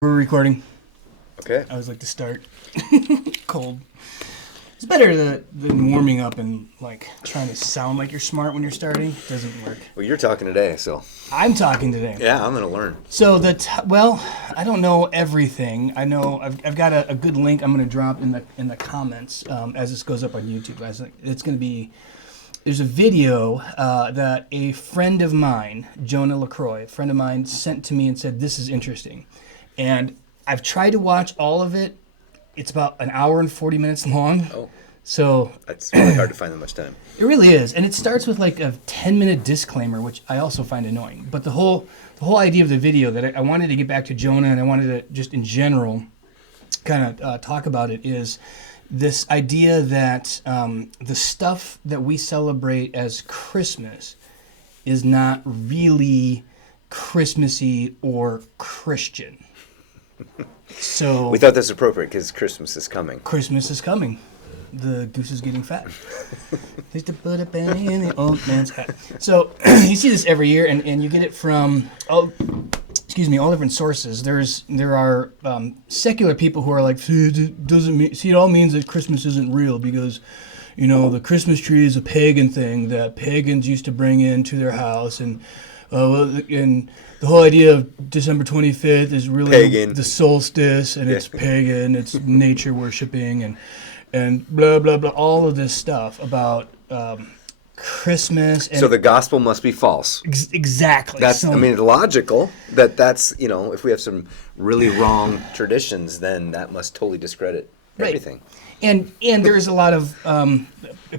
We're recording. Okay. I always like to start cold. It's better than warming up and like trying to sound like you're smart when you're starting. It doesn't work. Well, you're talking today, so I'm talking today. yeah, I'm gonna learn. So I don't know everything. I know I've got a good link I'm going to drop in the comments as this goes up on YouTube. It's going to be. There's a video that a friend of mine, Jonah LaCroix, a friend of mine, sent to me and said, this is interesting. And I've tried to watch all of it. It's about an hour and 40 minutes long. Oh, So it's really hard to find that much time. it really is. And it starts with like a 10-minute disclaimer, which I also find annoying. But the whole idea of the video that I wanted to get back to Jonah and I wanted to just in general kind of talk about it is this idea that the stuff that we celebrate as Christmas is not really Christmassy or Christian. So We thought this was appropriate because Christmas is coming. Christmas is coming. The goose is getting fat. He's to put a penny in the old man's hat. So you see this every year, and you get it from all different sources. There are secular people who are like, it all means that Christmas isn't real because, the Christmas tree is a pagan thing that pagans used to bring into their house, and the whole idea of December 25th is really Pagan. the solstice, and it's pagan, it's nature worshiping, and blah blah blah, all of this stuff about Christmas. And So the gospel must be false. Exactly. That's, So- it's logical that's, if we have some really wrong traditions, then that must totally discredit everything. And there's a lot of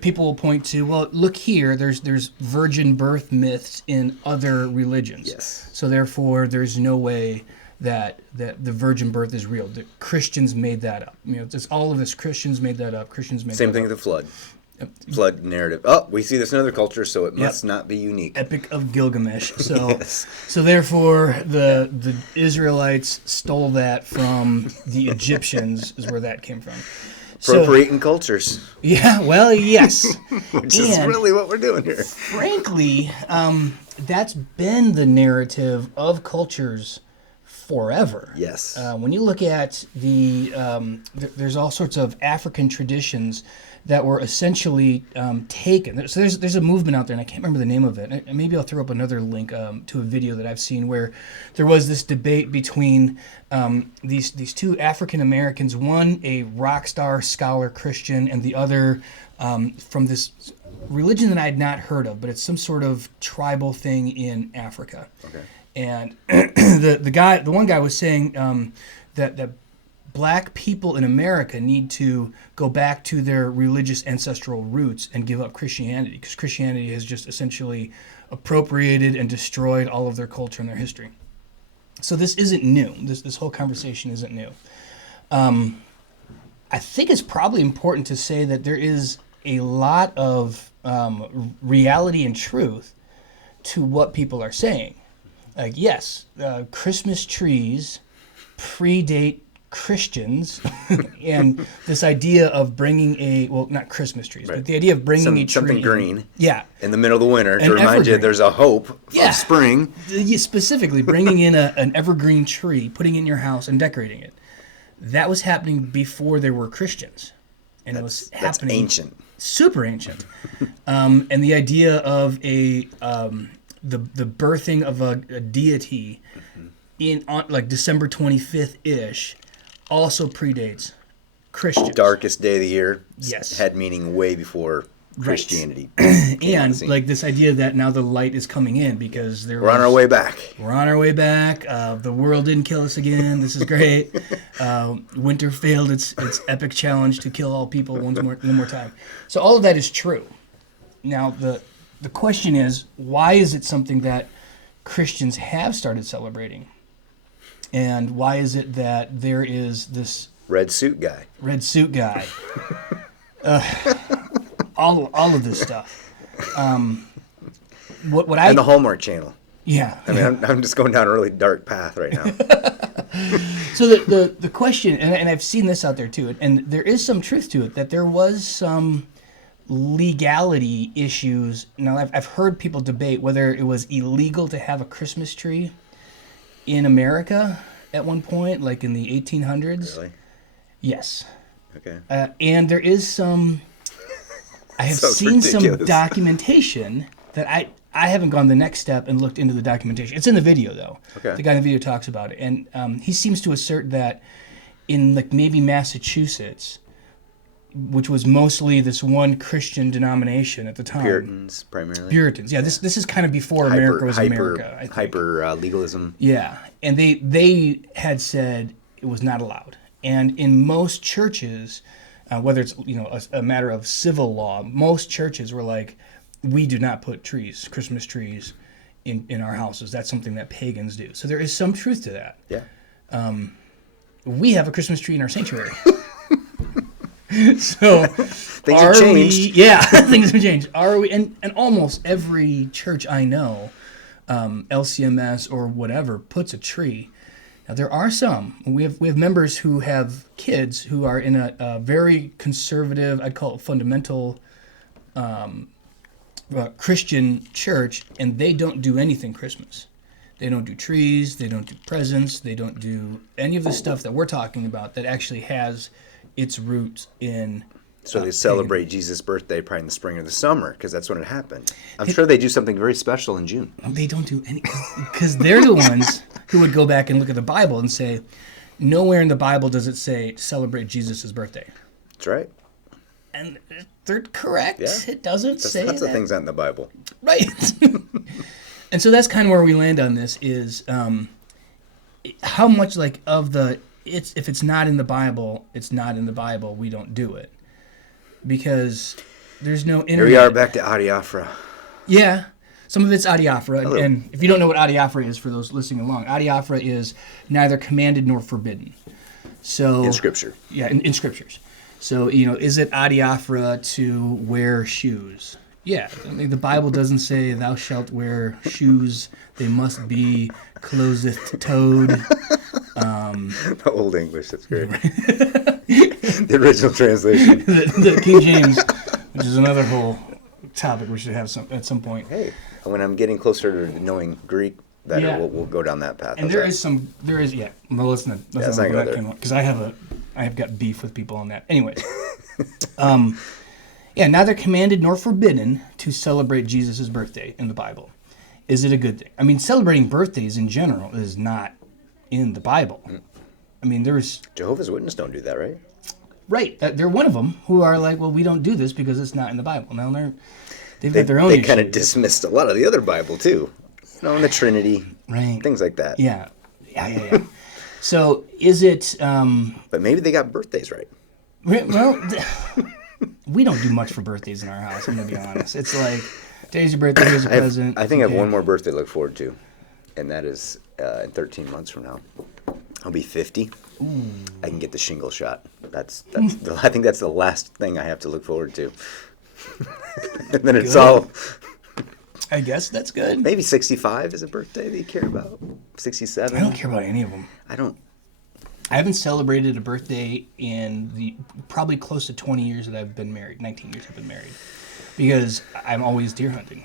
people will point to, well, look here, there's virgin birth myths in other religions. Yes. So therefore, there's no way that the virgin birth is real. The Christians made that up. It's all of this. Christians made that up. Christians made Same that thing up. with the flood. Flood narrative. Oh, we see this in other cultures, so it must not be unique. Epic of Gilgamesh. So Yes. so therefore the Israelites stole that from the Egyptians is where that came from. So, Appropriating cultures, yeah, well, yes. which is And- really what we're doing here. Frankly, that's been the narrative of cultures forever. Yes. When you look at there's all sorts of African traditions that were essentially taken. So there's a movement out there, and I can't remember the name of it. And maybe I'll throw up another link to a video that I've seen where there was this debate between these two African Americans, one a rock star scholar Christian, and the other from this religion that I had not heard of, but it's some sort of tribal thing in Africa. Okay. And the one guy was saying that black people in America need to go back to their religious ancestral roots and give up Christianity, because Christianity has just essentially appropriated and destroyed all of their culture and their history. So this isn't new. This whole conversation isn't new. I think it's probably important to say that there is a lot of reality and truth to what people are saying. Like, yes, Christmas trees predate Christians, and this idea of bringing not Christmas trees, but the idea of bringing a tree. Something green. Yeah. In the middle of the winter An to remind you evergreen. there's a hope Yeah. of spring. Specifically, bringing in an evergreen tree, putting it in your house, and decorating it. That was happening before there were Christians. And it was That's happening. ancient. Super ancient. And the idea of the birthing of a deity on like December 25th ish also predates Christians. Darkest day of the year. Yes. Had meaning way before Christianity. And like this idea that now the light is coming in because We're on our way back. We're on our way back. The world didn't kill us again. This is great. Winter failed its epic challenge to kill all people one more time. So all of that is true. Now the question is, why is it something that Christians have started celebrating? And why is it that there is this Red suit guy. red suit guy? All of this stuff. What I And the Hallmark Channel. yeah. I mean, I'm just going down a really dark path right now. So the question, and I've seen this out there too, and there is some truth to it, that there was some legality issues. Now, I've heard people debate whether it was illegal to have a Christmas tree in America at one point, like in the 1800s. Really? Yes. Okay. And there is some. I have Sounds seen some ridiculous. documentation that I haven't gone the next step and looked into the documentation. It's in the video though. Okay. The guy in the video talks about it, and he seems to assert that in like maybe Massachusetts, which was mostly this one Christian denomination at the time. Puritans primarily. Puritans. Yeah, this is kind of before America was America. I think. Hyper legalism. Yeah, and they had said it was not allowed, and in most churches, whether it's a matter of civil law, most churches were like, we do not put trees, Christmas trees, in our houses. That's something that pagans do. So there is some truth to that. Yeah. We have a Christmas tree in our sanctuary. So Things have changed. Yeah, things have changed. Are we? And almost every church I know, LCMS or whatever, puts a tree. Now there are some. We have members who have kids who are in a very conservative, I'd call it fundamental, Christian church, and they don't do anything Christmas. They don't do trees. They don't do presents. They don't do any of the stuff that we're talking about that actually has its roots in. So they celebrate Jesus' birthday probably in the spring or the summer because that's when it happened. I'm sure they do something very special in June. They don't do any, because they're the ones who would go back and look at the Bible and say, nowhere in the Bible does it say celebrate Jesus' birthday. That's right. And they're correct. Yeah. It doesn't say Lots that. of things not in the Bible. Right. And so that's kind of where we land on this is how much like of the, if it's not in the Bible, it's not in the Bible, we don't do it. Because there's no internet. Here we are back to adiaphora. Yeah. Some of it's adiaphora. Hello. And if you don't know what adiaphora is, for those listening along, adiaphora is neither commanded nor forbidden. So In Scripture. Yeah, in scriptures. So, is it adiaphora to wear shoes? Yeah, I mean, the Bible doesn't say thou shalt wear shoes. They must be closeth-toed. The Old English, that's great. The original translation. the King James, which is another whole topic we should have at some point. Hey, when I'm getting closer to knowing Greek better, Yeah. we'll go down that path. And How's that? yeah. Well, let's not let's go not go that there. because I have got beef with people on that. Anyways, yeah, neither commanded nor forbidden to celebrate Jesus' birthday in the Bible. Is it a good thing? I mean, celebrating birthdays in general is not in the Bible. I mean, there's Jehovah's Witnesses don't do that, right? right. They're one of them who are like, well, we don't do this because it's not in the Bible. Now they've got their own. They kind of issues. dismissed a lot of the other Bible too. And the Trinity, Right. things like that. Yeah. So is it? But maybe they got birthdays right. Well, we don't do much for birthdays in our house. I'm gonna be honest. It's like, today's your birthday, here's a present. I think I have okay. one more birthday to look forward to, and that is in 13 months from now. I'll be 50. Ooh. I can get the shingle shot. I think that's the last thing I have to look forward to. And then it's Good. all. I guess that's good. Maybe 65 is a birthday that you care about. 67. I don't care about any of them. I don't. I haven't celebrated a birthday in the probably close to 20 years that I've been married. 19 years I've been married, because I'm always deer hunting.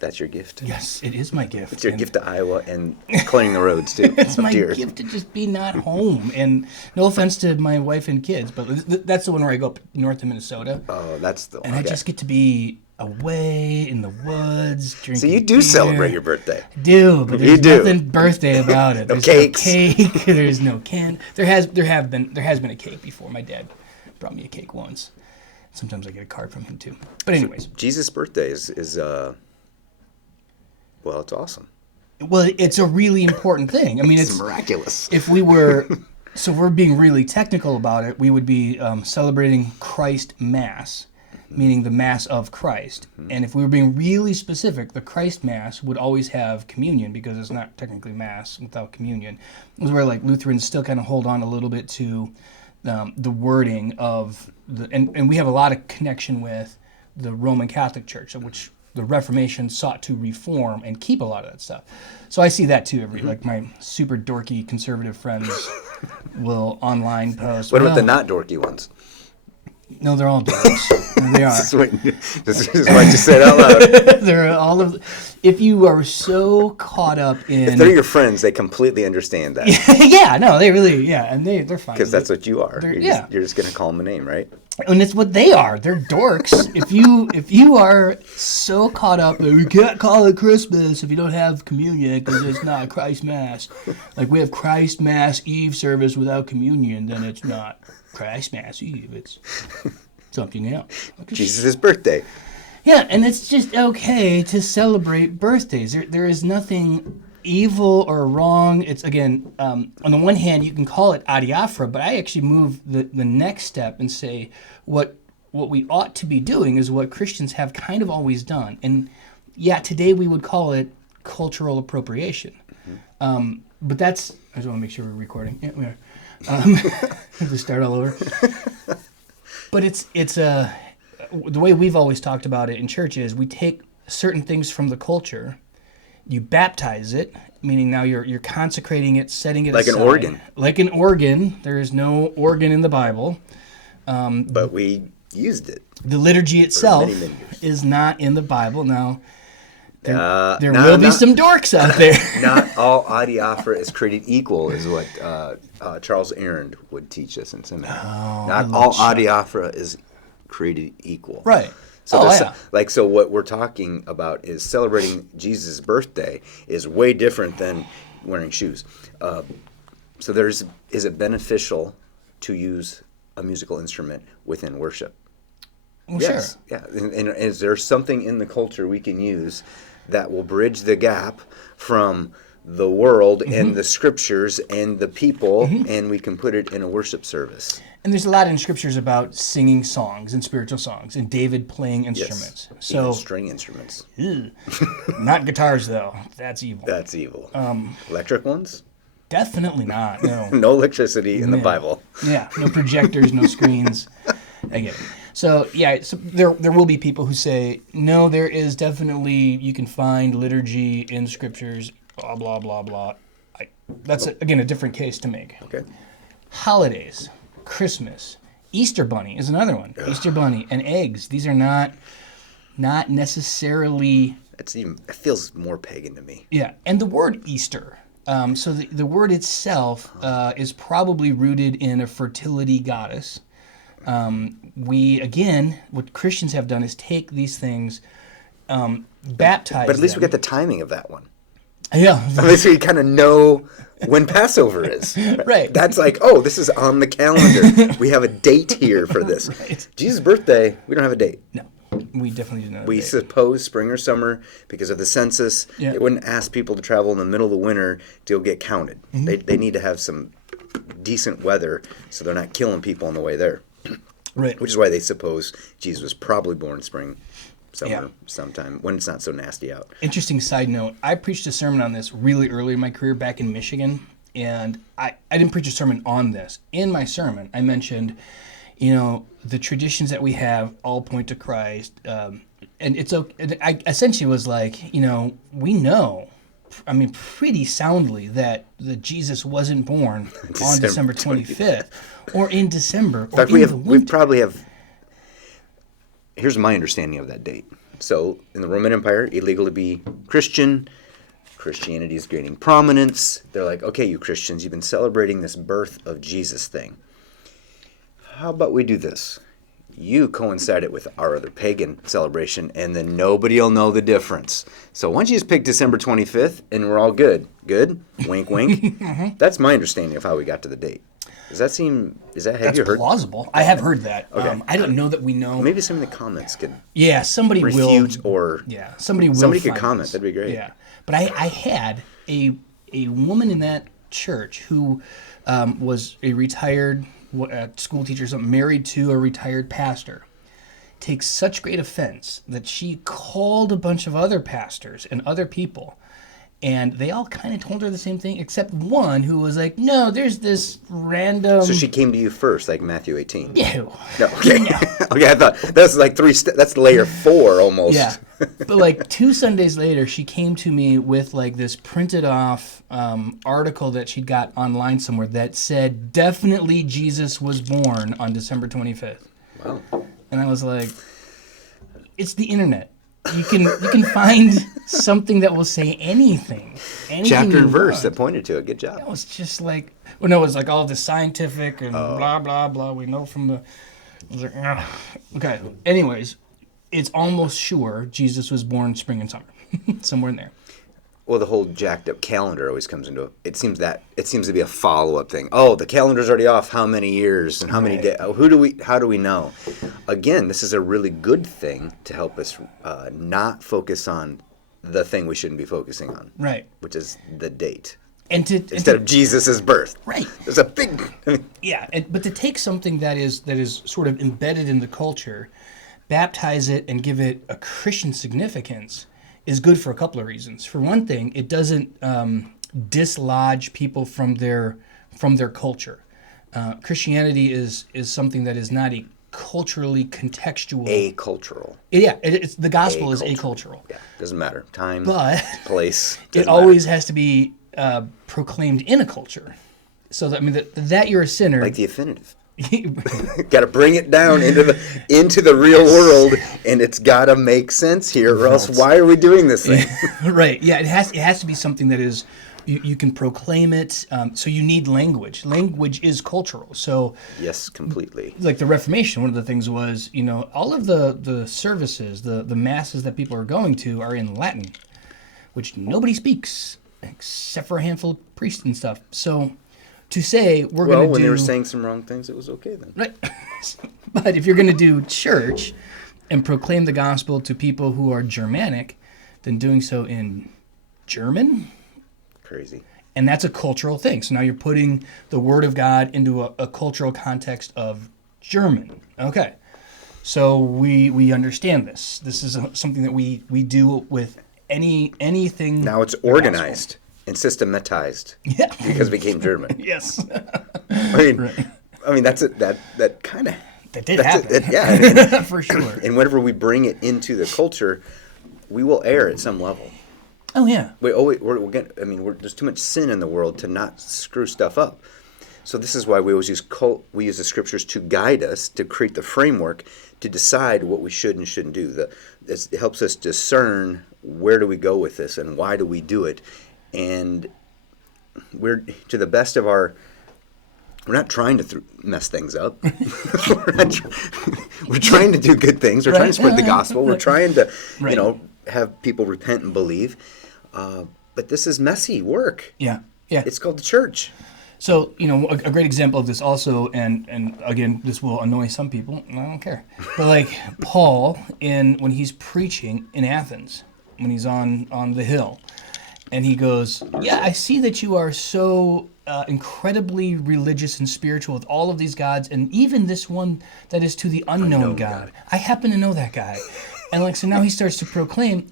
That's your gift. Yes, it is my gift. It's your And gift to Iowa and clearing the roads too. It's of my deer. gift to just be not home. And no offense to my wife and kids, but that's the one where I go up north to Minnesota, Oh, that's the one. and I just get to be away in the woods drinking. So you do beer. celebrate your birthday. I do, but You there's do. nothing birthday about it. No There's cakes. no cake. There's no can. There has been a cake before. My dad brought me a cake once. Sometimes I get a card from him too. But anyways, Jesus' birthday is well, it's awesome. well, it's a really important thing. I mean, It's it's miraculous. if we were, so if we're being really technical about it, we would be celebrating Christ Mass, meaning the Mass of Christ. And if we were being really specific, the Christ Mass would always have communion, because it's not technically Mass without communion. It was where like Lutherans still kind of hold on a little bit to the wording of and we have a lot of connection with the Roman Catholic Church, which the Reformation sought to reform and keep a lot of that stuff. So I see that too. Like my super dorky conservative friends will online post. What about the "Well, not dorky ones? No, they're all dorks. No, they are. This is what you said out loud. They're all of. If you are so caught up in, If they're your friends, they completely understand that. yeah, no, they really, yeah, and they're fine. Because that's what you are. Yeah. You're just going to call them a name, right? And it's what they are. They're dorks. If you are so caught up that we can't call it Christmas if you don't have communion because it's not Christ Mass. Like we have Christ Mass Eve service without communion, then it's not Christ Mass Eve. It's something else. Jesus' birthday. Yeah, and it's just okay to celebrate birthdays. There is nothing evil or wrong. It's, again, on the one hand, you can call it adiaphora, but I actually move the next step and say what we ought to be doing is what Christians have kind of always done. And, yeah, today we would call it cultural appropriation. But that's... I just want to make sure we're recording. Yeah, we are. Have to start all over. But it's the way we've always talked about it in church is we take certain things from the culture, you baptize it, meaning now you're consecrating it, setting it like aside. an organ. Like an organ. There is no organ in the Bible. But we used it. The liturgy itself many years. is not in the Bible. Now, there No, will be not- some dorks out there. Not all adiaphora is created equal, is what Charles Aaron would teach us in seminary. Not all adiaphora is created equal. Right. So, Oh, yeah. so what we're talking about is celebrating Jesus' birthday is way different than wearing shoes. So is it beneficial to use a musical instrument within worship? Well, Yes. sure. Yeah. And is there something in the culture we can use that will bridge the gap from the world and the scriptures and the people, and we can put it in a worship service? And there's a lot in scriptures about singing songs and spiritual songs and David playing instruments. Even So, string instruments. not guitars though. That's evil. That's evil. Electric ones? Definitely not. No. No electricity in the Yeah. Bible. Yeah. No projectors, no screens. I get it. So yeah, so there will be people who say, no, there is definitely, you can find liturgy in scriptures, blah, blah, blah, blah. That's, again, a different case to make. Okay. Holidays, Christmas, Easter Bunny is another one. Easter Bunny and eggs. These are not necessarily... It feels more pagan to me. Yeah, and the word Easter. So the word itself is probably rooted in a fertility goddess. What Christians have done is take these things, baptize But at least we them. get the timing of that one. Yeah, At least we kind of know when Passover is. Right. That's like, oh, this is on the calendar. We have a date here for this. Right. Jesus' birthday, we don't have a date. no, we definitely do not. We suppose spring or summer because of the census. Yeah. They wouldn't ask people to travel in the middle of the winter to get counted. Mm-hmm. They need to have some decent weather so they're not killing people on the way there. Right. Which is why they suppose Jesus was probably born spring, summer, Yeah. sometime when it's not so nasty out. Interesting side note, I preached a sermon on this really early in my career back in Michigan, and I didn't preach a sermon on this. In my sermon, I mentioned, the traditions that we have all point to Christ, and it's okay. And I essentially was like, we know, pretty soundly that Jesus wasn't born on December 25th, or in December, In fact, or in we probably have. Here's my understanding of that date. So, in the Roman Empire, illegal to be Christian. Christianity is gaining prominence. They're like, okay, you Christians, you've been celebrating this birth of Jesus thing. How about we do this? You coincide it with our other pagan celebration, and then nobody will know the difference. So why don't you just pick December 25th, and we're all good? Good? Wink, wink. That's my understanding of how we got to the date. Have That's you heard? plausible. I have heard that. Okay. I don't know that we know. Maybe some in the comments could Yeah, somebody refute will. or Yeah, somebody will. somebody could find comment. this. That'd be great. Yeah, but I had a woman in that church who was a retired school teacher, or something, married to a retired pastor. Takes such great offense that she called a bunch of other pastors and other people. And they all kind of told her the same thing, except one who was like, no, there's this random... So she came to you first, like Matthew 18. Ew. No, okay. Okay, I thought that's like that's layer 4 almost. Yeah. But like 2 Sundays later, she came to me with like this printed off article that she'd got online somewhere that said, definitely Jesus was born on December 25th. Wow. And I was like, it's the internet. You can find something that will say anything Chapter you and verse want. that pointed to it. Good job. It was just like, well, no, it was like all the scientific and blah blah blah. We know from the. I was like, "Ugh." Okay. Anyways, it's almost sure Jesus was born spring and summer, somewhere in there. Well, the whole jacked up calendar always comes into it. It seems to be a follow up thing. Oh, the calendar's already off. How many years and how many days? How do we know? Again, this is a really good thing to help us not focus on the thing we shouldn't be focusing on, Right. which is the date Instead of Jesus' birth. Right. There's a big. Yeah, but to take something that is sort of embedded in the culture, baptize it, and give it a Christian significance is good for a couple of reasons. For one thing, it doesn't dislodge people from their culture. Christianity is something that is not a culturally contextual. Acultural. It's the gospel is acultural. Yeah, doesn't matter. Time, But place. it doesn't always has to be proclaimed in a culture. So that, I mean that you're a sinner. matter. Like the infinitive. Got to bring it down into the real world, and it's got to make sense here, or else why are we doing this thing? Right. Yeah. It has to be something that is you can proclaim it. So you need language. Language is cultural. So Yes, completely. like the Reformation, one of the things was all of the services, the masses that people are going to are in Latin, which nobody speaks except for a handful of priests and stuff. So to say we're Well, going to when do they were saying some wrong things, it was okay then. right, but if you're going to do church and proclaim the gospel to people who are Germanic, then doing so in German. Crazy. And that's a cultural thing. So now you're putting the Word of God into a cultural context of German. Okay. So we understand this. This is something that we do with anything. Now it's the organized and systematized gospel. Yeah. because it became German. Yes. I mean that's it. That kind of That did happen. yeah. For sure. And whenever we bring it into the culture, we will err at some level. Oh, yeah. There's too much sin in the world to not screw stuff up. So this is why we always use the scriptures to guide us, to create the framework, to decide what we should and shouldn't do. It helps us discern where do we go with this and why do we do it. And we're to the best of our. We're not trying to mess things up. We're trying to do good things. We're trying to spread the gospel. We're trying to, have people repent and believe. But this is messy work. Yeah. Yeah. It's called the church. So, a great example of this also, and again, this will annoy some people, and I don't care. But like Paul, when he's preaching in Athens, when he's on the hill, and he goes, yeah, I see that you are so incredibly religious and spiritual with all of these gods, and even this one that is to the unknown God. I happen to know that guy. And so now he starts to proclaim,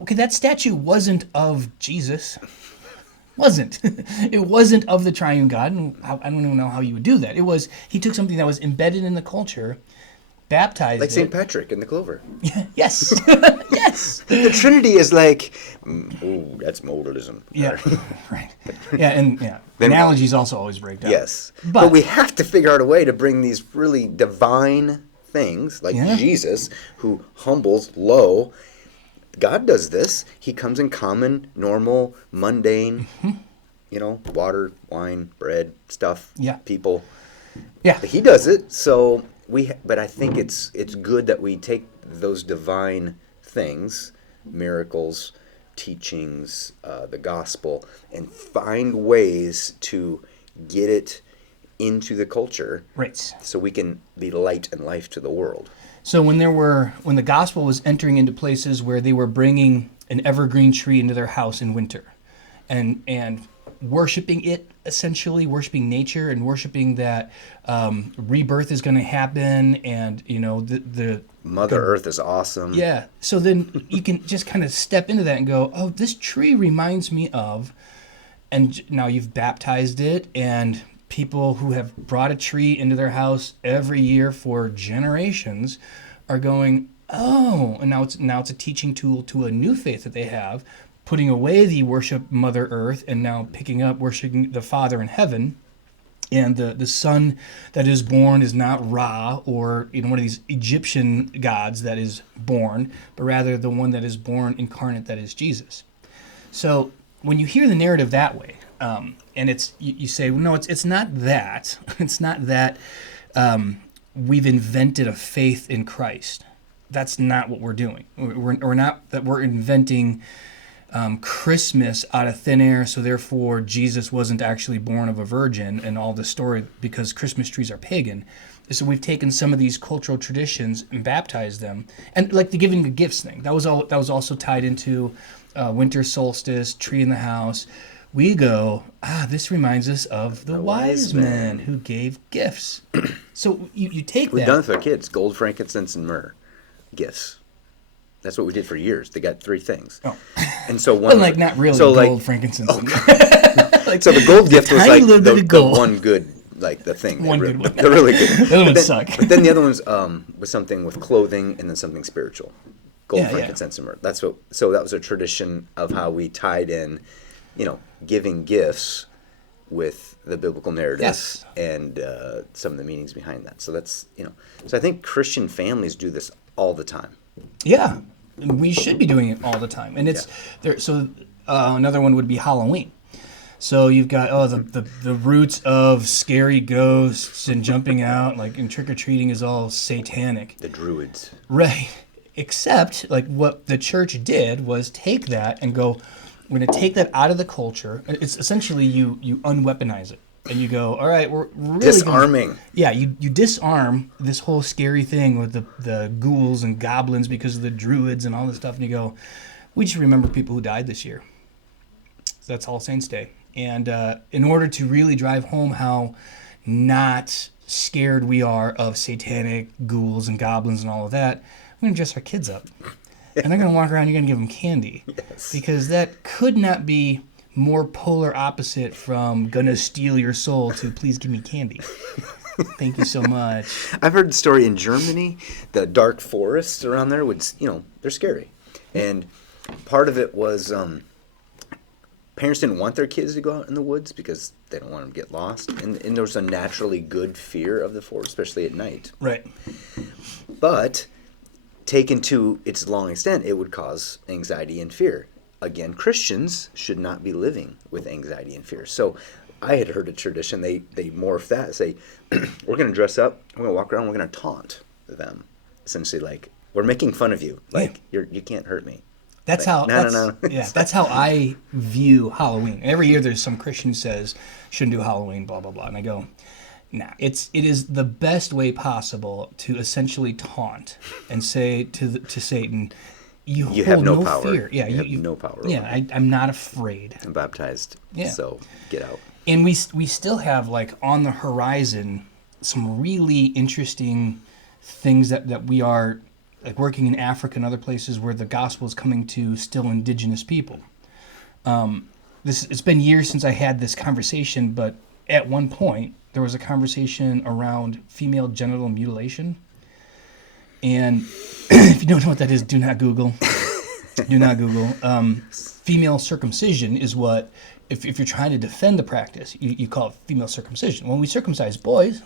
okay, that statue wasn't of Jesus. Wasn't. It wasn't of the triune God, and I don't even know how you would do that. He took something that was embedded in the culture, baptized Like it. St. Patrick and the clover. Yes. Yes. The Trinity is like, that's modalism. Yeah. Right. Yeah, and analogies also always break down. Yes. But But we have to figure out a way to bring these really divine things, like Jesus, who humbles low. God does this. He comes in common, normal, mundane, water, wine, bread, stuff, people. Yeah. He does it. So but I think it's good that we take those divine things, miracles, teachings, the gospel, and find ways to get it into the culture, Right. so we can be light and life to the world. So when the gospel was entering into places where they were bringing an evergreen tree into their house in winter, and worshiping it, essentially worshiping nature and worshiping that rebirth is going to happen, and the Mother Earth is awesome. yeah. So then you can just kind of step into that and go, oh, this tree reminds me of, and now you've baptized it, and people who have brought a tree into their house every year for generations are going, oh, and now it's a teaching tool to a new faith that they have, putting away the worship Mother Earth and now picking up worshiping the Father in heaven. And the son that is born is not Ra or one of these Egyptian gods that is born, but rather the one that is born incarnate, that is Jesus. So when you hear the narrative that way, and it's you say, well, no, it's not that. It's not that we've invented a faith in Christ. That's not what we're doing. We're not that we're inventing Christmas out of thin air, so therefore Jesus wasn't actually born of a virgin and all this story because Christmas trees are pagan. So we've taken some of these cultural traditions and baptized them, and like the giving the gifts thing. That was all. That was also tied into winter solstice, tree in the house. We go, this reminds us of the wise men who gave gifts. So you take We've that. done it with our kids: gold, frankincense, and myrrh gifts. That's what we did for years. They got 3 things. Oh. And so But one, like not really so gold, like, frankincense. Like, so the gold gift was tiny like little bit of the gold. one good, like the thing. One good one. They're really good. The other ones suck. But then the other ones was something with clothing and then something spiritual. Gold, Yeah, yeah. frankincense, and myrrh. That's what. So that was a tradition of how we tied in, giving gifts with the biblical narrative Yes. and some of the meanings behind that. So that's So I think Christian families do this all the time. Yeah, we should be doing it all the time, and it's there. So another one would be Halloween. So you've got the roots of scary ghosts and jumping out, like, and trick or treating is all satanic, The Druids. right? Except like what the church did was take that and go, we're going to take that out of the culture. It's essentially you unweaponize it. And you go, all right, we're really Disarming. you disarm this whole scary thing with the ghouls and goblins because of the druids and all this stuff, and you go, we just remember people who died this year. So that's All Saints Day, and in order to really drive home how not scared we are of satanic ghouls and goblins and all of that, we're gonna dress our kids up, and they're gonna walk around. You're gonna give them candy, because that could not be more polar opposite from gonna steal your soul to please give me candy. Thank you so much. I've heard the story in Germany. The dark forests around there they're scary, and part of it was parents didn't want their kids to go out in the woods because they don't want them to get lost, and there was a naturally good fear of the forest, especially at night. Right. But taken to its long extent, it would cause anxiety and fear. Again, Christians should not be living with anxiety and fear. So I had heard a tradition, they morph that, say, we're going to dress up, we're going to walk around, we're going to taunt them. Essentially, like, we're making fun of you. Like, you can't hurt me. That's Like, how. no. Yeah, that's how I view Halloween. Every year, there's some Christian who says shouldn't do Halloween, blah blah blah, and I go, nah. It is the best way possible to essentially taunt and say to Satan, you hold have no power. fear. Yeah, you have no power over Yeah, me. I'm not afraid. I'm baptized. Yeah. So get out. And we still have, like, on the horizon some really interesting things that we are, like, working in Africa and other places where the gospel is coming to still indigenous people. It's been years since I had this conversation, but at one point there was a conversation around female genital mutilation. And if you don't know what that is, do not Google. Do not Google. Female circumcision is what, if you're trying to defend the practice, you call it female circumcision. When we circumcise boys,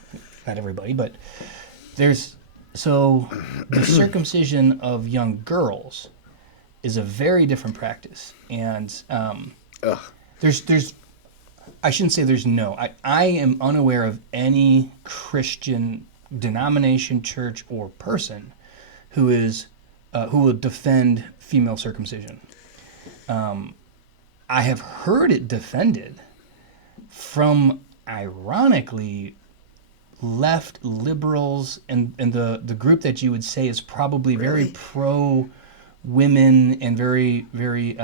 not everybody, but so the circumcision of young girls is a very different practice. And there's I shouldn't say there's no. I am unaware of any Christian denomination, church, or person who will defend female circumcision. I have heard it defended from, ironically, left liberals and the group that you would say is probably very pro women and very very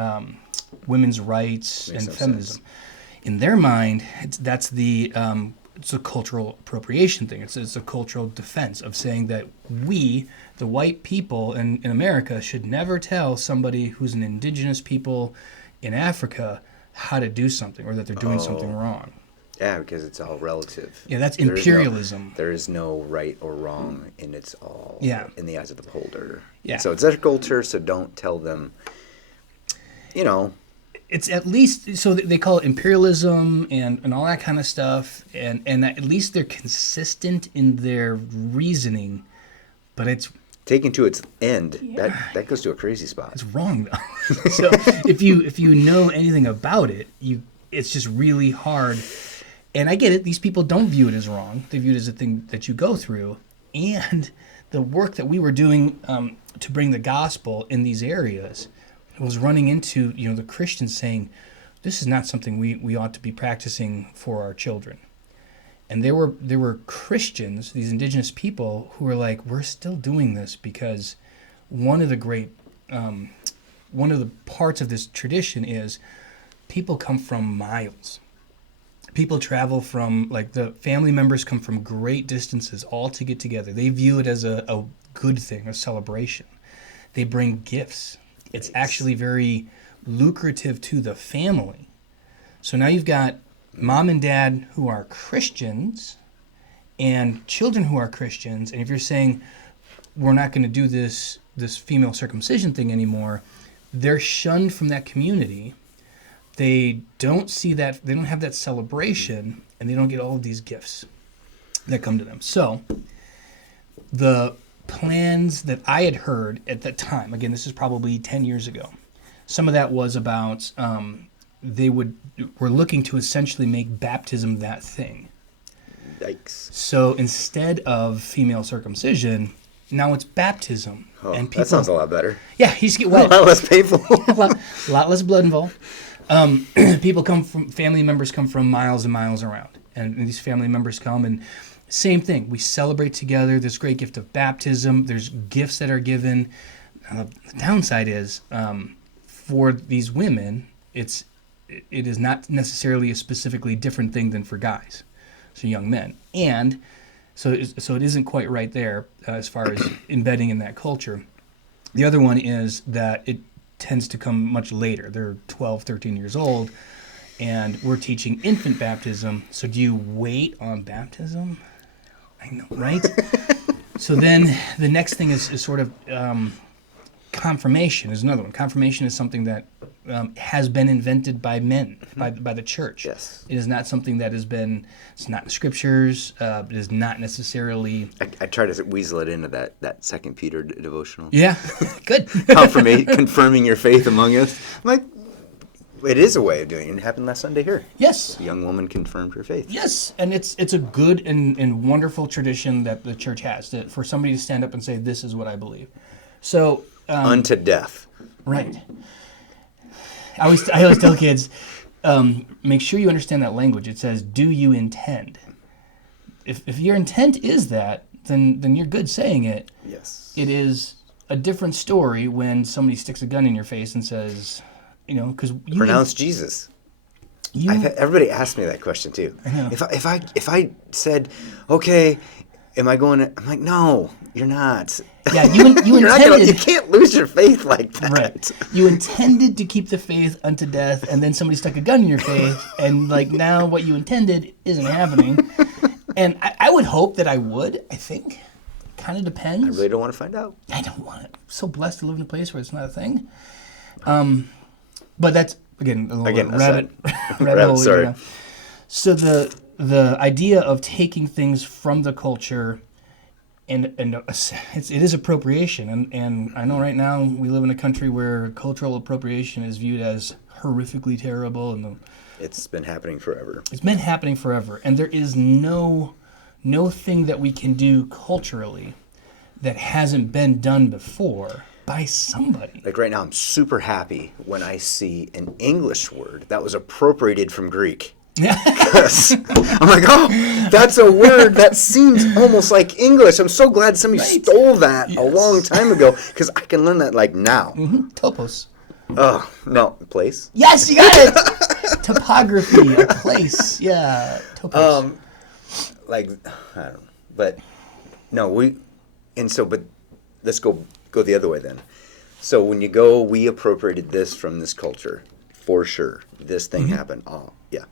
women's rights Makes and no feminism. sense. In their mind, it's a cultural appropriation thing. It's a cultural defense of saying that we, the white people in America, should never tell somebody who's an indigenous people in Africa how to do something, or that they're doing something wrong. Yeah, because it's all relative. Yeah, that's There is imperialism. There is no right or wrong, and it's all in the eyes of the beholder. Yeah. So it's their culture, so don't tell them, it's at least so they call it imperialism and all that kind of stuff, and at least they're consistent in their reasoning, but it's Taken to its end, that goes to a crazy spot. it's wrong though. So if you know anything about it, it's just really hard. And I get it; these people don't view it as wrong; they view it as a thing that you go through. And the work that we were doing to bring the gospel in these areas was running into the Christians saying, "This is not something we ought to be practicing for our children." And there were Christians, these indigenous people, who were like, "We're still doing this because one of the parts of this tradition is people come from miles. People travel from, like, the family members come from great distances all to get together. They view it as a good thing, a celebration. They bring gifts. It's actually very lucrative to the family. So now you've got mom and dad who are Christians and children who are Christians. And if you're saying we're not going to do this female circumcision thing anymore, they're shunned from that community. They don't see that, they don't have that celebration, and they don't get all of these gifts that come to them. So the plans that I had heard at that time, again, this is probably 10 years ago, some of that was about they were looking to essentially make baptism that thing. Yikes. So instead of female circumcision, now it's baptism. Oh, and people, that sounds a lot better. Yeah, he's get A wet. lot less painful. a lot less blood involved. Family members come from miles and miles around. And these family members come, and same thing. We celebrate together this great gift of baptism. There's gifts that are given. The downside is, for these women, it is not necessarily a specifically different thing than for guys, so young men. And so it isn't quite right there as far as embedding in that culture. The other one is that it tends to come much later. They're 12, 13 years old, and we're teaching infant baptism. So do you wait on baptism? I know, right? So then the next thing is sort of confirmation is another one. Confirmation is something that has been invented by men, by the church. Yes. It is not something that has been, it's not in the scriptures. It is not necessarily... I try to weasel it into that 2 Peter devotional. Yeah, good. Confirming your faith among us. I'm like, it is a way of doing it. It happened last Sunday here. Yes. A young woman confirmed her faith. Yes, and it's a good and wonderful tradition that the church has, for somebody to stand up and say, this is what I believe. So... unto death. Right. I always tell kids, make sure you understand that language. It says, do you intend? If your intent is that, then you're good saying it. Yes. It is a different story when somebody sticks a gun in your face and says, because you... Pronounce Jesus. Everybody asks me that question too. I know. If I said, okay, am I going to... I'm like, no, you're not. Yeah, you intended... You can't lose your faith like that. Right. You intended to keep the faith unto death, and then somebody stuck a gun in your face, and now what you intended isn't happening. And I would hope that I would, I think. Kind of depends. I really don't want to find out. I don't want it. I'm so blessed to live in a place where it's not a thing. But that's, again, a little rabbit hole. Sorry. So the idea of taking things from the culture... And it is appropriation, and I know right now we live in a country where cultural appropriation is viewed as horrifically terrible, and it's been happening forever. It's been happening forever, and there is no thing that we can do culturally that hasn't been done before by somebody. Like right now, I'm super happy when I see an English word that was appropriated from Greek. Yeah. I'm like, oh, that's a word that seems almost like English. I'm so glad somebody stole that a long time ago, because I can learn that now. Mm-hmm. Topos. Oh, no. Place? Yes, you got it! Topography, a place. Yeah. Topos. I don't know. But, no, but let's go the other way then. So when you go, we appropriated this from this culture, for sure. This thing happened. Oh, yeah.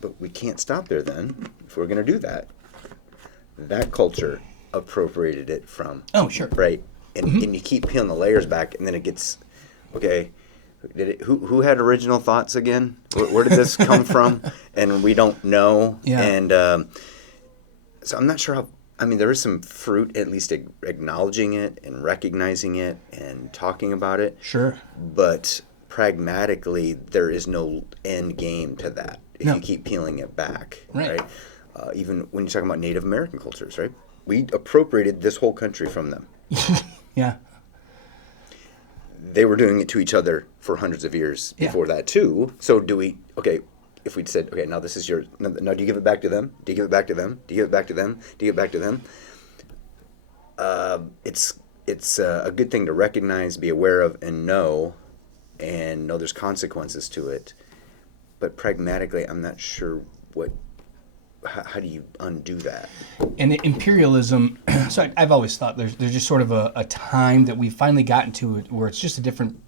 But we can't stop there then. If we're going to do that, that culture appropriated it from. Oh, sure. Right? And you keep peeling the layers back, and then it gets, okay, who had original thoughts again? Where did this come from? And we don't know. Yeah. And so I'm not sure how. I mean, there is some fruit, at least acknowledging it and recognizing it and talking about it. Sure. But pragmatically, there is no end game to that if No. you keep peeling it back. Right. Even when you're talking about Native American cultures, right? We appropriated this whole country from them. Yeah. They were doing it to each other for hundreds of years Yeah. before that too. So do we? Okay, if we'd said, okay, now this is yours. Now do you give it back to them? Do you give it back to them? Do you give it back to them? Do you give it back to them? It's a good thing to recognize, be aware of, and know there's consequences to it. But pragmatically, I'm not sure how do you undo that? And imperialism, so I've always thought there's just sort of a time that we've finally gotten to it where it's just a different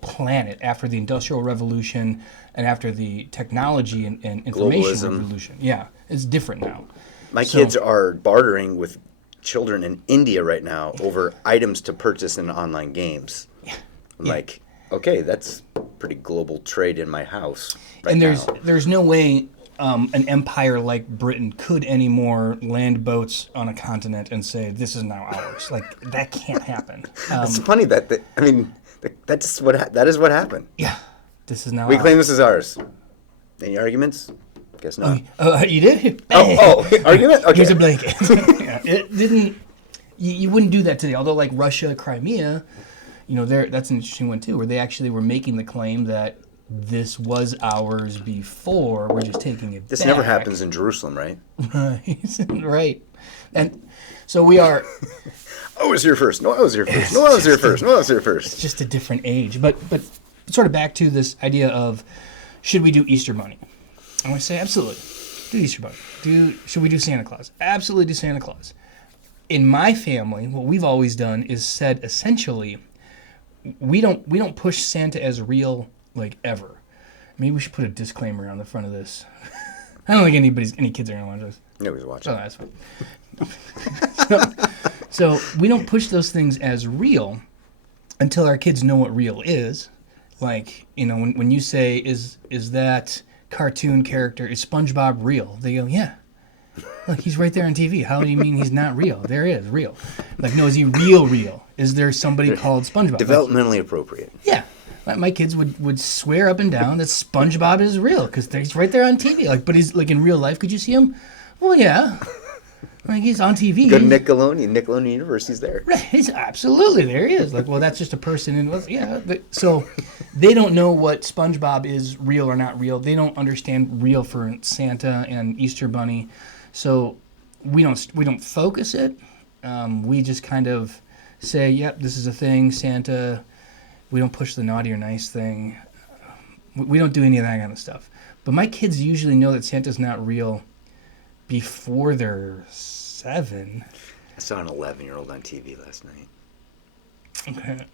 planet after the Industrial Revolution and after the technology and information Globalism. revolution. Yeah, it's different now. My So- kids are bartering with children in India right now over items to purchase in online games. I'm like, okay, that's pretty global trade in my house right And now. there's no way an empire like Britain could anymore land boats on a continent and say this is now ours. Like that can't happen. It's funny that that is what happened. Yeah, this is now. We ours. claim this is ours. Any arguments? Guess not. You did? Argument? Okay. Here's a blanket. Yeah, it didn't. You wouldn't do that today. Although, like Russia, Crimea, that's an interesting one too, where they actually were making the claim that this was ours before. We're just taking it. This back. never happens in Jerusalem, right? Right. And so we are. I was here first. No, I was here first. No, I was here first. No, I was here first. It's just a different age. But sort of back to this idea of should we do Easter Bunny? I want to say absolutely. Do Easter Bunny. Should we do Santa Claus? Absolutely do Santa Claus. In my family, what we've always done is said essentially we don't push Santa as real like ever. Maybe we should put a disclaimer on the front of this. I don't think any kids are gonna watch this. Nobody's watching. Oh, that's fine. So we don't push those things as real until our kids know what real is. Like, when you say, is that cartoon character, is SpongeBob real? They go, yeah. Look, he's right there on TV. How do you mean he's not real? There he is, real. Like, no, is he real? Is there somebody called SpongeBob? Developmentally appropriate. Yeah. My kids would swear up and down that SpongeBob is real because he's right there on TV. Like, but he's like in real life. Could you see him? Well, yeah. Like he's on TV. Go to Nickelodeon University's there. Right, he's absolutely there. He is. Like, well, that's just a person. So they don't know what SpongeBob is real or not real. They don't understand real for Santa and Easter Bunny. So we don't focus it. We just kind of say, yep, this is a thing. Santa. We don't push the naughty or nice thing. We don't do any of that kind of stuff. But my kids usually know that Santa's not real before they're 7. I saw an 11-year-old on TV last night. Okay.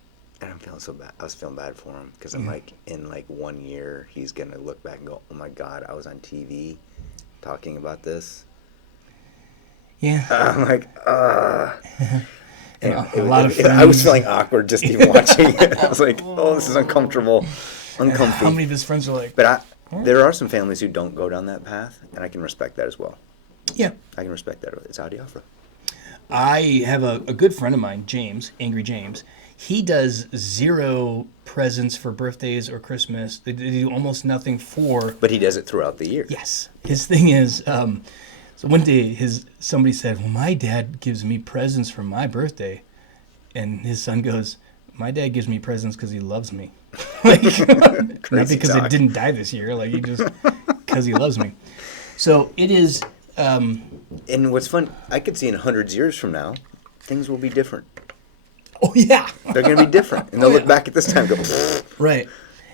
And I'm feeling so bad. I was feeling bad for him because I'm like, in like 1 year, he's going to look back and go, oh my God, I was on TV talking about this. Yeah. I'm like, And a lot of I was friends- feeling awkward just even watching it. I was like, oh, this is uncomfortable. Uncomfy. How many of his friends are like, But there are some families who don't go down that path, and I can respect that as well. yeah. I can respect that. It's adiaphora. I have a good friend of mine, James, Angry James. He does 0 presents for birthdays or Christmas. They do almost nothing for. But he does it throughout the year. Yes. His thing is, so one day somebody said, well, my dad gives me presents for my birthday. And his son goes, my dad gives me presents because he loves me. Like, not Crazy because talk. it didn't die this year. Like, he just, because he loves me. So it is, And what's fun, I could see in hundreds of years from now, things will be different. oh, yeah. They're going to be different. And they'll Oh, look yeah. back at this time and go, "Pfft." Right.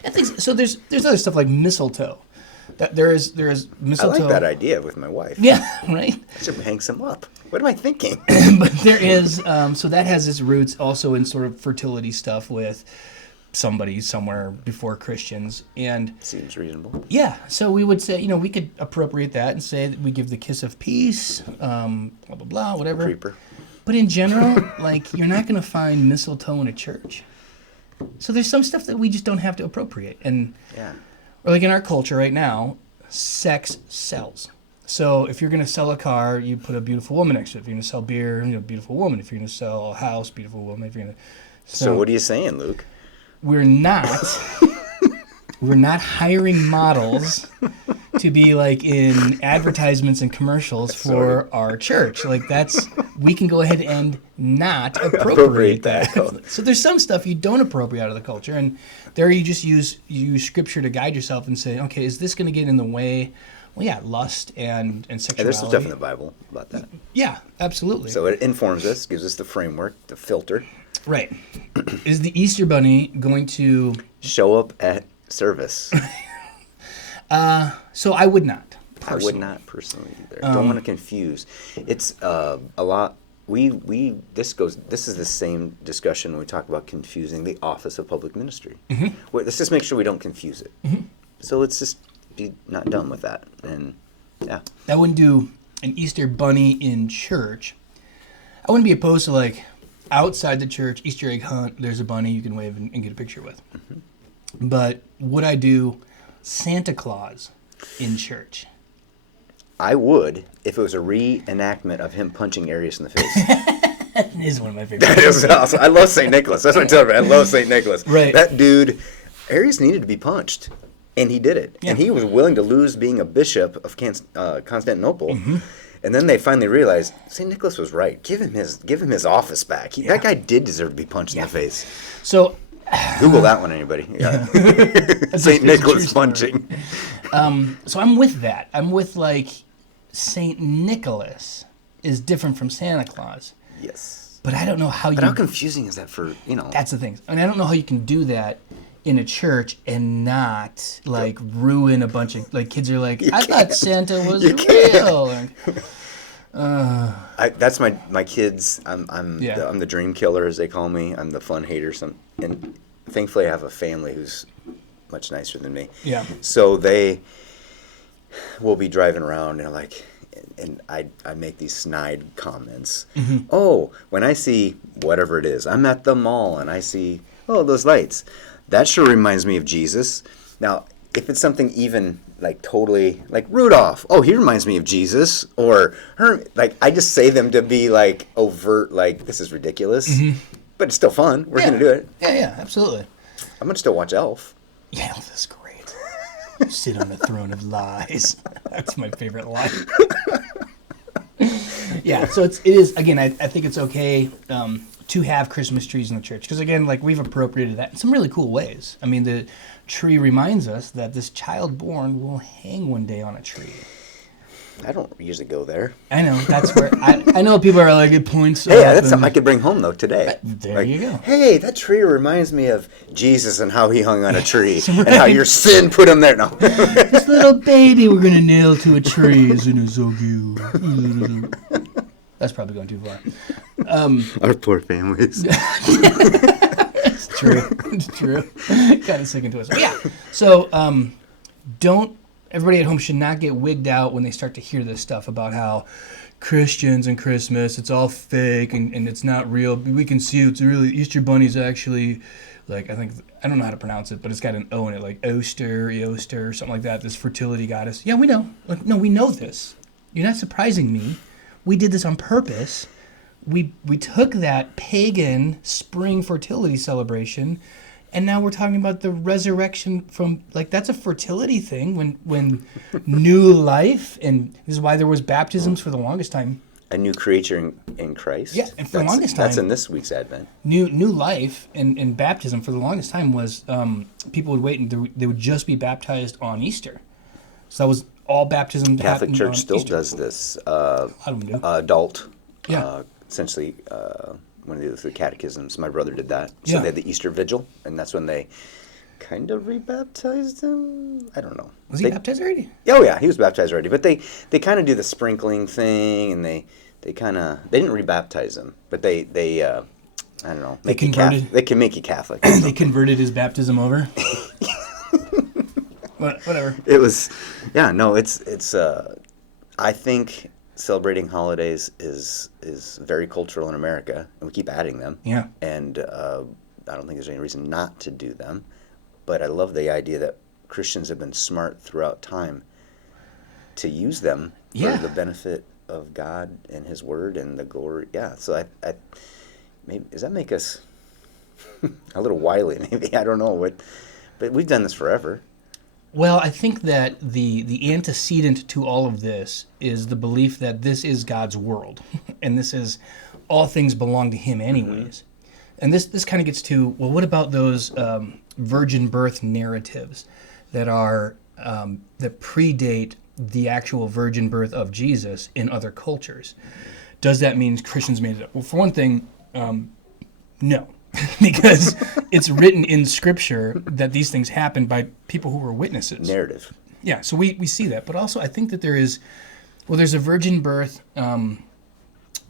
And things, so there's other stuff like mistletoe. That there is I mistletoe. like that idea with my wife. Yeah, right. I should hang some up. What am I thinking? But there is so that has its roots also in sort of fertility stuff with somebody somewhere before Christians. And Seems reasonable. yeah, so we would say, we could appropriate that and say that we give the kiss of peace, blah blah blah, whatever. Creeper. But in general, like you're not going to find mistletoe in a church. So there's some stuff that we just don't have to appropriate. And Yeah. or like in our culture right now, sex sells. So if you're going to sell a car, you put a beautiful woman next to it. If you're going to sell beer, beautiful woman. If you're going to sell a house, beautiful woman. If you're going to So what are you saying, Luke? we're not we're not hiring models to be like in advertisements and commercials for our church. Like we can go ahead and not appropriate that. So there's some stuff you don't appropriate out of the culture, and there you just use scripture to guide yourself and say, okay, is this going to get in the way? Well, yeah, lust and sexuality. Yeah, there's some stuff in the Bible about that. Yeah, absolutely. So it informs us, gives us the framework, the filter. Right. Is the Easter Bunny going to show up at service? So I would not. I would not personally either. Don't want to confuse. It's a lot. This is the same discussion when we talk about confusing the office of public ministry. Wait, let's just make sure we don't confuse it. So let's just be not done with that. And yeah, I wouldn't do an Easter Bunny in church. I wouldn't be opposed to like outside the church Easter egg hunt. There's a bunny you can wave and get a picture with. But would I do Santa Claus in church? I would if it was a reenactment of him punching Arius in the face. That is one of my favorites. That is awesome. I love St. Nicholas. That's what I tell everybody. I love St. Nicholas. Right. That dude, Arius needed to be punched, and he did it. Yeah. And he was willing to lose being a bishop of Constantinople. And then they finally realized St. Nicholas was right. Give him his office back. That guy did deserve to be punched in the face. So Google that one, anybody. Yeah. St. Nicholas punching. So I'm with that. I'm with like St. Nicholas is different from Santa Claus. Yes. But I don't know how But how confusing is that for, That's the thing. I mean, I don't know how you can do that in a church and not like ruin a bunch of like kids are like, I thought Santa was real. That's my kids. I'm Yeah. the dream killer, as they call me. I'm the fun hater. And thankfully, I have a family who's much nicer than me. Yeah. So they will be driving around and and I make these snide comments. Oh, when I see whatever it is, I'm at the mall and I see those lights. That sure reminds me of Jesus. Now, if it's something even like totally like Rudolph, he reminds me of Jesus, or I just say them to be like overt, like this is ridiculous, but it's still fun. We're gonna do it. Yeah, absolutely. I'm gonna still watch Elf. Yeah, that's great. Sit on the throne of lies. That's my favorite line. Yeah, so it is again. I think it's okay to have Christmas trees in the church because again, like we've appropriated that in some really cool ways. I mean, the tree reminds us that this child born will hang one day on a tree. I don't usually go there. I know that's where I know people are like, it points. Hey, that's something I could bring home though today. There you go. Hey, that tree reminds me of Jesus and how he hung on a tree and how your sin put him there. No. This little baby we're gonna nail to a tree, isn't it so cute? That's probably going too far. Our poor families. It's true. It's true. Kind of sinking to us. But yeah. So everybody at home should not get wigged out when they start to hear this stuff about how Christians and Christmas, it's all fake and it's not real. We can see it's really Easter Bunny's actually like I don't know how to pronounce it, but it's got an O in it, like Eoster, something like that. This fertility goddess. Yeah, we know. Like, no, we know this. You're not surprising me. We did this on purpose. We took that pagan spring fertility celebration, and now we're talking about the resurrection from that's a fertility thing when new life, and this is why there was baptisms for the longest time. A new creature in Christ. Yeah, and for the longest time. That's in this week's Advent. New life and baptism for the longest time was people would wait and they would just be baptized on Easter. So that was all baptism. Catholic Church on still Easter. does this. A lot of them do. Adult. Yeah. Essentially, when they do the catechisms, my brother did that. So Yeah. they had the Easter Vigil, and that's when they kind of rebaptized him. I don't know. Was he baptized already? Oh yeah, he was baptized already. But they kind of do the sprinkling thing, and they didn't rebaptize him, but they I don't know. They converted. They can make you Catholic. They converted his baptism over. Whatever. It was, yeah. No, it's. I think celebrating holidays is very cultural in America, and we keep adding them. Yeah. And I don't think there's any reason not to do them. But I love the idea that Christians have been smart throughout time to use them Yeah. for the benefit of God and His Word and the glory. Yeah. So I maybe does that make us a little wily? Maybe I don't know what, but we've done this forever. Well, I think that the antecedent to all of this is the belief that this is God's world, and this is all things belong to Him anyways. And this kind of gets to, well, what about those virgin birth narratives that are that predate the actual virgin birth of Jesus in other cultures? Does that mean Christians made it up? Well, for one thing, no. Because it's written in Scripture that these things happened by people who were witnesses. Narrative. Yeah, so we see that. But also, I think that there's a virgin birth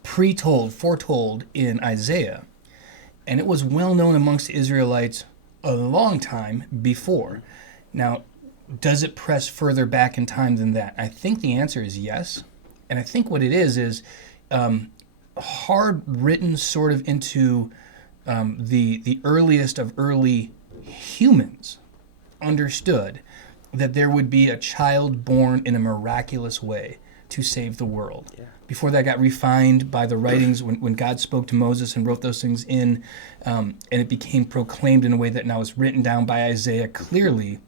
foretold in Isaiah. And it was well known amongst the Israelites a long time before. Now, does it press further back in time than that? I think the answer is yes. And I think what it is hard written sort of into the earliest of early humans understood that there would be a child born in a miraculous way to save the world. Yeah. Before that got refined by the writings when God spoke to Moses and wrote those things in, and it became proclaimed in a way that now is written down by Isaiah clearly,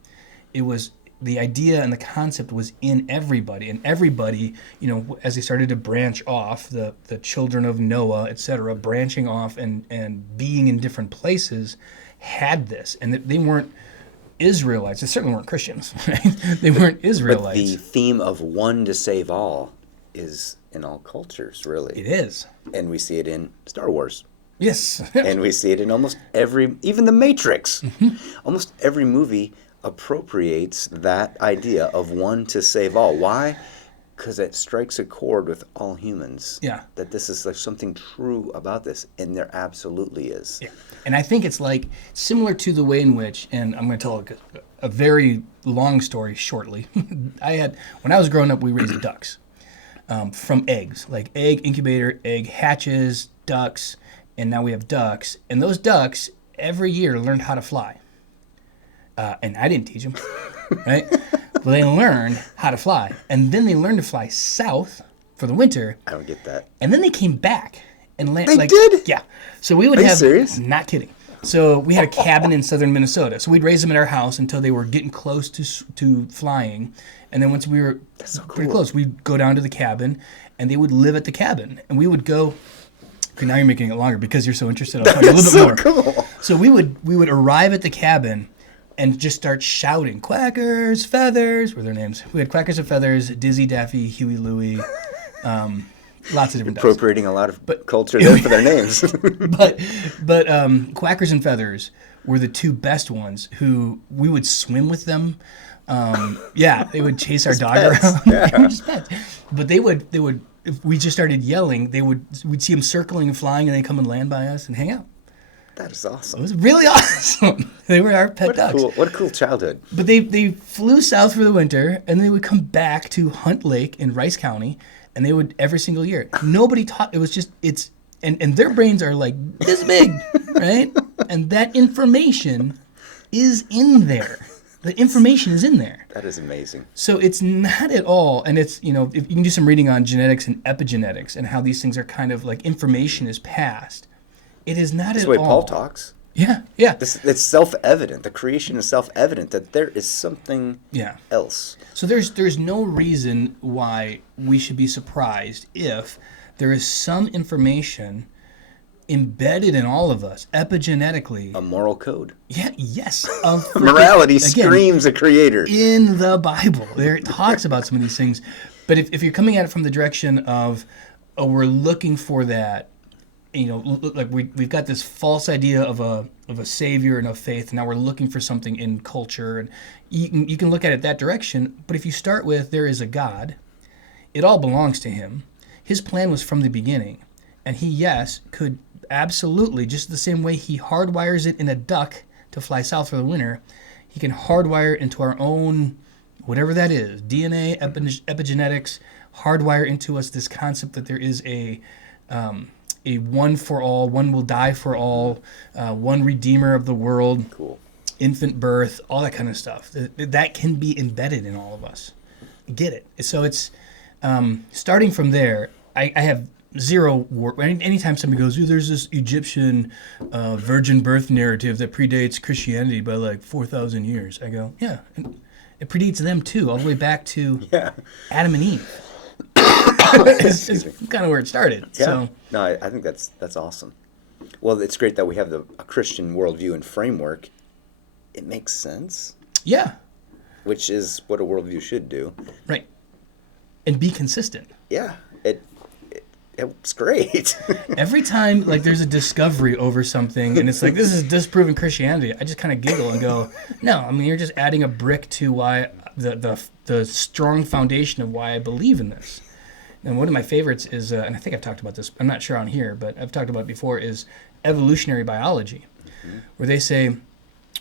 it was the idea and the concept was in everybody. And everybody, as they started to branch off, the children of Noah, etc., branching off and being in different places, had this. And they weren't Israelites. They certainly weren't Christians. Right? They weren't Israelites. But the theme of one to save all is in all cultures, really. It is. And we see it in Star Wars. Yes. And we see it in almost even The Matrix. Almost every movie appropriates that idea of one to save all. Why? Because it strikes a chord with all humans. Yeah. That this is like something true about this, and there absolutely is. Yeah. And I think it's like similar to the way in which, and I'm going to tell a very long story shortly. When I was growing up, we raised ducks from eggs, like egg incubator, egg hatches, ducks, and now we have ducks. And those ducks every year learned how to fly. And I didn't teach them, right? But they learned how to fly. And then they learned to fly south for the winter. I don't get that. And then they came back and landed. They did? Yeah. So we would Are you have. serious? Not kidding. So we had a cabin in southern Minnesota. So we'd raise them at our house until they were getting close to flying. And then once we were pretty cool. close, we'd go down to the cabin and they would live at the cabin. And we would go. Okay, now you're making it longer because you're so interested. I'll tell you a little bit more. Cool. So we would arrive at the cabin and just start shouting, Quackers, Feathers, were their names. We had Quackers and Feathers, Dizzy, Daffy, Huey, Louie, lots of different ducks. Appropriating a lot of culture there for their names. But Quackers and Feathers were the two best ones who we would swim with them. They would chase our dog pets. around. Yeah. They were just pets. But they would, if we just started yelling, we'd see them circling and flying and they'd come and land by us and hang out. That is It awesome. was really awesome. They were our pet ducks. What a cool childhood. But they flew south for the winter, and they would come back to Hunt Lake in Rice County, and they would every single year. Nobody taught. It was just and their brains are like this big, right? And that information is in there. The information is in there. That is amazing. So it's not at all, and it's, if you can do some reading on genetics and epigenetics and how these things are kind of like information is passed. It is not That's at the way all. Paul talks. Yeah. It's self-evident. The creation is self-evident that there is something Yeah. else. So there's no reason why we should be surprised if there is some information embedded in all of us epigenetically. A moral code. Yes. Morality again, screams a creator. in the Bible. There it talks about some of these things. But if you're coming at it from the direction of, we're looking for that, like we've got this false idea of a savior and of faith. Now we're looking for something in culture, and you can look at it that direction. But if you start with there is a God, it all belongs to Him. His plan was from the beginning, and He could absolutely, just the same way He hardwires it in a duck to fly south for the winter, He can hardwire it into our own whatever that is, DNA, epigenetics, hardwire into us this concept that there is a one for all, one will die for all, one redeemer of the world, Cool. infant birth, all that kind of stuff. That can be embedded in all of us. Get it? So it's starting from there. I have zero war. Anytime somebody goes, there's this Egyptian virgin birth narrative that predates Christianity by like 4,000 years. I go, yeah, and it predates them too, all the way back to Yeah. Adam and Eve. it's kind of where it started. Yeah. So No, I think that's awesome. Well, it's great that we have a Christian worldview and framework. It makes sense, yeah, which is what a worldview should do. right, and be consistent. Yeah, it's great. Every time like there's a discovery over something and it's like this is disproving Christianity, I just kind of giggle and go, no, I mean you're just adding a brick to why the strong foundation of why I believe in this. And one of my favorites is, and I think I've talked about this, I'm not sure on here, but I've talked about it before, is evolutionary biology, where they say,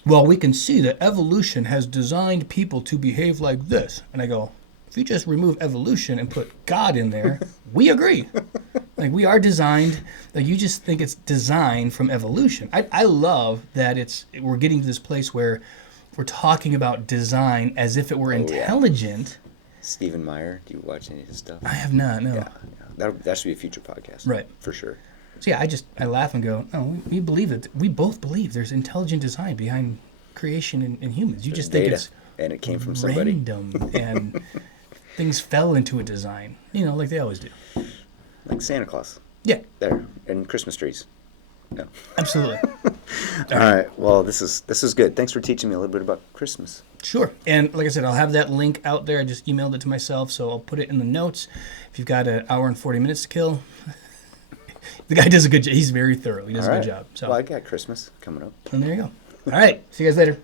well, we can see that evolution has designed people to behave like this. And I go, if you just remove evolution and put God in there, we agree. Like we are designed, like you just think it's designed from evolution. I love that we're getting to this place where we're talking about design as if it were intelligent. Stephen Meyer, do you watch any of his stuff? I have not, no. Yeah. That should be a future podcast. Right. For sure. So yeah, I laugh and go, no, we believe it. We both believe there's intelligent design behind creation in humans. You just think Data, it's and it came from somebody. random and things fell into a design, like they always do. Like Santa Claus. Yeah, There. And Christmas trees. Yeah. absolutely. All right. Well, this is good. Thanks for teaching me a little bit about Christmas. Sure. And like I said, I'll have that link out there. I just emailed it to myself, so I'll put it in the notes. If you've got an hour and 40 minutes to kill, the guy does a good job. He's very thorough. He does a good job. So, Well, I got Christmas coming up. and there you go. All right. See you guys later.